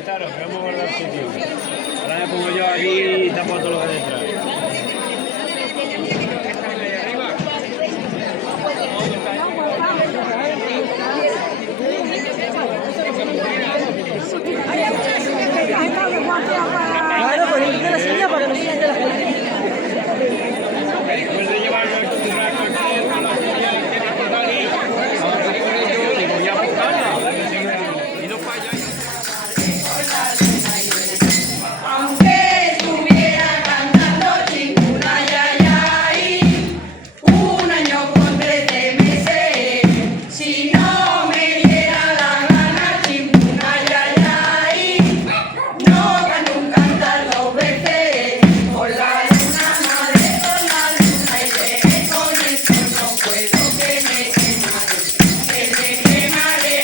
Sentaros, que vamos a guardar sitio. Ahora me pongo yo aquí y tapo todo lo que hay detrás. Claro, pues el de la señal para que no se de la gente. Después de llevarlo el contrato a la señal que tiene por aquí, ahora que con ello digo, ya buscarla. Y no falla. Aunque estuviera cantando chinguna yayay, un año con 13 meses, si no me diera la gana chinguna yayay, no canto un cantar dos veces, con la luna madre, con la luna y que con esto no puedo que me quemaré,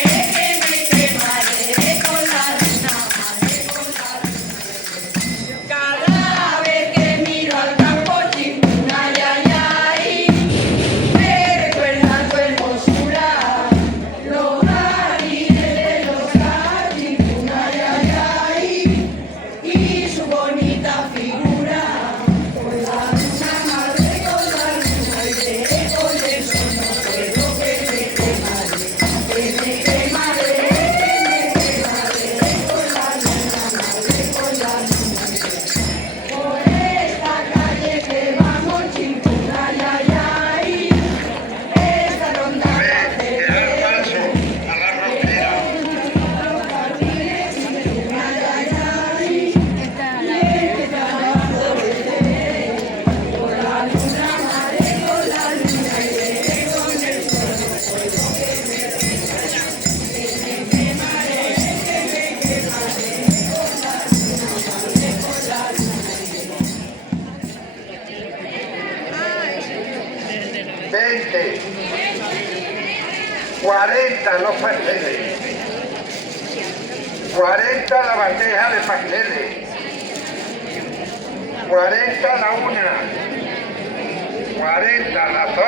con la luna madre, con la luna. Cada vez que miro al campo chinguna yayay, me recuerda tu hermosura, los jardines de los chinguna yayay, y su bonita figura, con la luna madre, con la luna y de con eso no puedo que me quemaré, con la luna madre, con la luna. Por esta calle que vamos chinguna yayay, esta ronda carretera, chinguna yayay, con la luna madre, con la luna y de con el sol no puedo que me quemaré, con la luna. 20, 40 los pasteles, 40 la bandeja de pasteles, 40 la una, 40 a las 2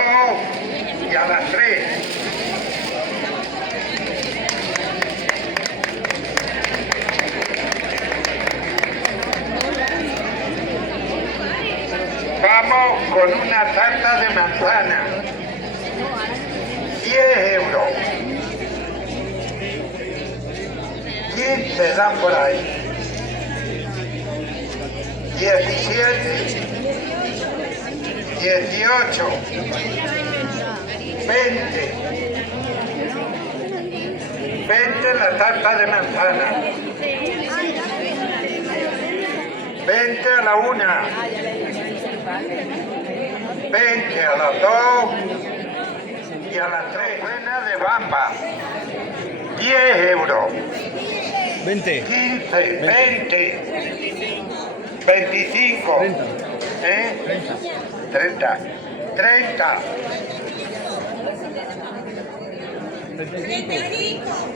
y a las 3. Vamos con una tarta de manzana, 10 euros. 15 dan por ahí. 17, 18, 20. 20 la tarta de manzana. 20 a la una. 20 a las 2 y a las 3. Buena de bamba. 10 euros. 20. 15, 20, 25, 30. 30, 30,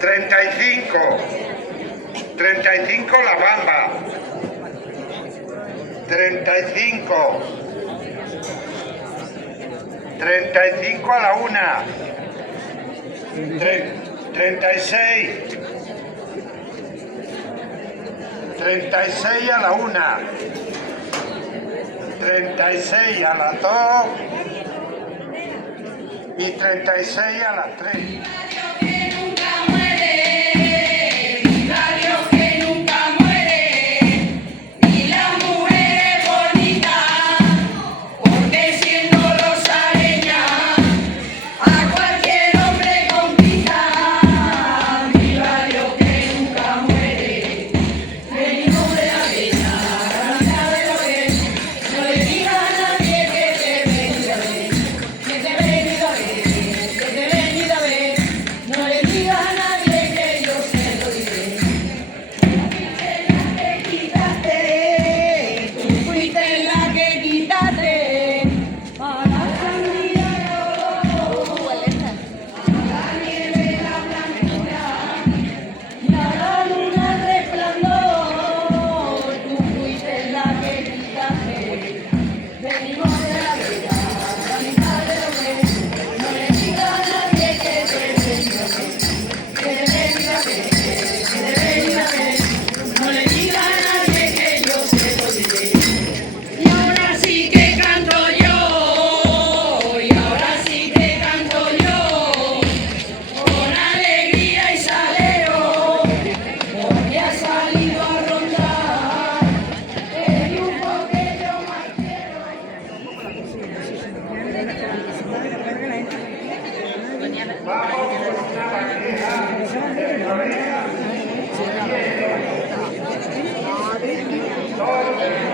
35, 35 la bamba, 35, 35 a la una, 36, 36 a la una, 36 a las 2 y 36 a las 3. Que nunca muere, radio que nunca muere, y las mujeres bonitas, porque siendo rosareña, a cualquier hombre conquista, mi radio que nunca muere, venimos de la vida, grandeza de lo que no le diga a nadie que te venga a ver, que te venga a ver, que te venga a ver. Vamos con una bandeja de florera. Dos, tres,